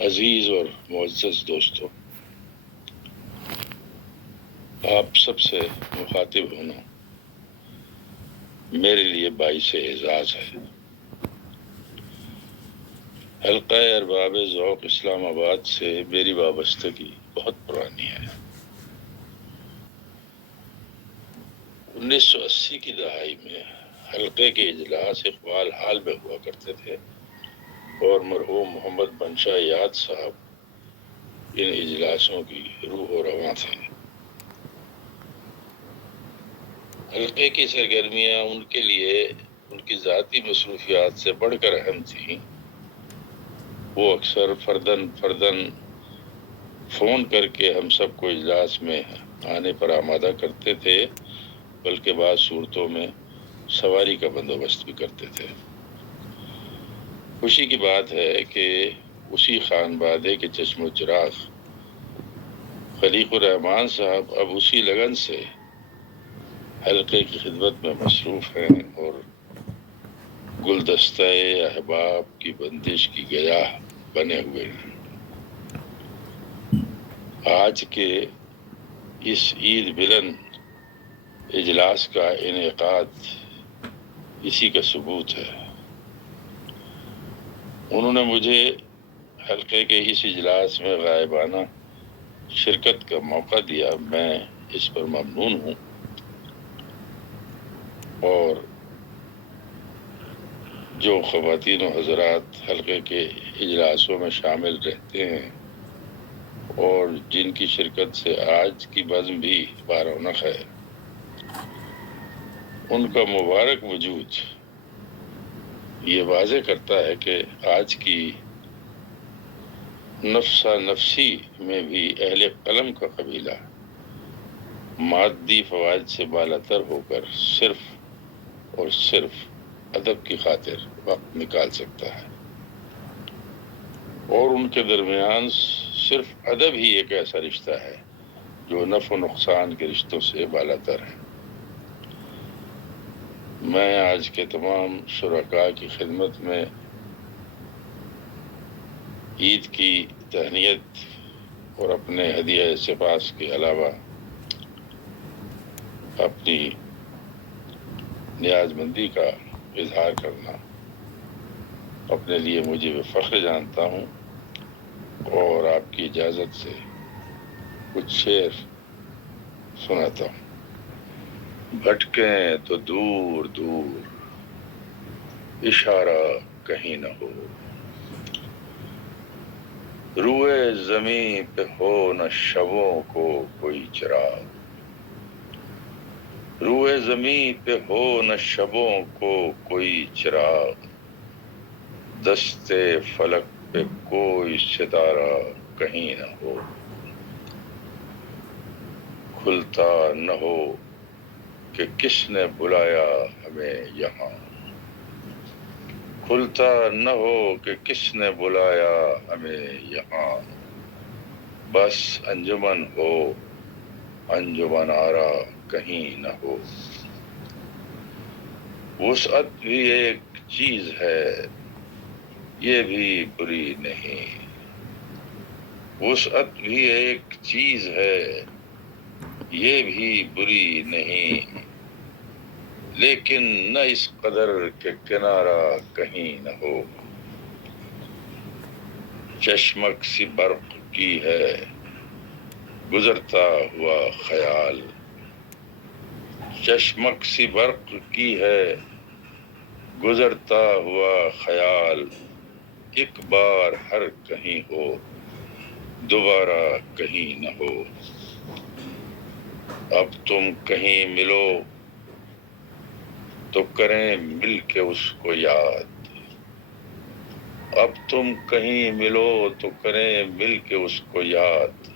عزیز اور معزز دوستو، آپ سب سے مخاطب ہونا میرے لیے باعث اعزاز ہے۔ حلقہ ارباب ذوق اسلام آباد سے میری وابستگی بہت پرانی ہے۔ 1980 کی دہائی میں حلقے کے اجلاس اقبال حال میں ہوا کرتے تھے اور مرحوم محمد بنشا یاد صاحب ان اجلاسوں کی روح و رواں تھے۔ حلقے کی سرگرمیاں ان کے لیے ان کی ذاتی مصروفیات سے بڑھ کر اہم تھیں۔ وہ اکثر فردن فون کر کے ہم سب کو اجلاس میں آنے پر آمادہ کرتے تھے، بلکہ بعض صورتوں میں سواری کا بندوبست بھی کرتے تھے۔ خوشی کی بات ہے کہ اسی خان بادے کے چشم و چراغ خلیق الرحمان صاحب اب اسی لگن سے حلقے کی خدمت میں مصروف ہیں اور گلدستہ احباب کی بندش کی گیاہ بنے ہوئے ہیں۔ آج کے اس عید ملن اجلاس کا انعقاد اسی کا ثبوت ہے۔ انہوں نے مجھے حلقے کے اس اجلاس میں غائبانہ شرکت کا موقع دیا، میں اس پر ممنون ہوں، اور جو خواتین و حضرات حلقے کے اجلاسوں میں شامل رہتے ہیں اور جن کی شرکت سے آج کی بزم بھی بارونق ہے، ان کا مبارک وجود یہ واضح کرتا ہے کہ آج کی نفسا نفسی میں بھی اہل قلم کا قبیلہ مادی فوائد سے بالاتر ہو کر صرف اور صرف ادب کی خاطر وقت نکال سکتا ہے، اور ان کے درمیان صرف ادب ہی ایک ایسا رشتہ ہے جو نفع و نقصان کے رشتوں سے بالاتر ہے۔ میں آج کے تمام شرکاء کی خدمت میں عید کی تہنیت اور اپنے ہدیہ سپاس کے علاوہ اپنی نیاز مندی کا اظہار کرنا اپنے لیے مجھے فخر جانتا ہوں، اور آپ کی اجازت سے کچھ شعر سناتا ہوں۔ بھٹکیں تو دور دور اشارہ کہیں نہ ہو، روئے زمیں پہ ہو نہ شبوں کو کوئی چراغ، روئے زمیں پہ ہو نہ شبوں کو کوئی چراغ، دستے فلک پہ کوئی ستارہ کہیں نہ ہو، کھلتا نہ ہو کہ کس نے بلایا ہمیں یہاں، کھلتا نہ ہو کہ کس نے بلایا ہمیں یہاں، بس انجمن ہو انجمن آرا کہیں نہ ہو، وسعت بھی ایک چیز ہے یہ بھی بری نہیں، وسعت بھی ایک چیز ہے یہ بھی بری نہیں، لیکن نہ اس قدر کہ کنارہ کہیں نہ ہو، چشمک سی برق کی ہے گزرتا ہوا خیال، چشمک سی برق کی ہے گزرتا ہوا خیال، ایک بار ہر کہیں ہو دوبارہ کہیں نہ ہو، اب تم کہیں ملو تو کریں مل کے اس کو یاد، اب تم کہیں ملو تو کریں مل کے اس کو یاد،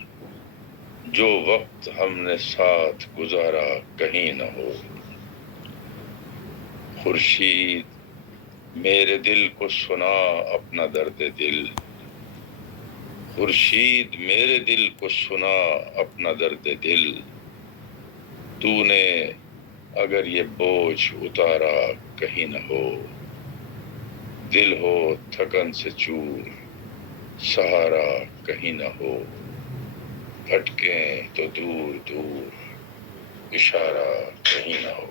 جو وقت ہم نے ساتھ گزارا کہیں نہ ہو، خورشید میرے دل کو سنا اپنا درد دل، خورشید میرے دل کو سنا اپنا درد دل، تو نے اگر یہ بوجھ اتارا کہیں نہ ہو، دل ہو تھکن سے چور سہارا کہیں نہ ہو، بھٹکیں تو دور دور، اشارہ کہیں نہ ہو۔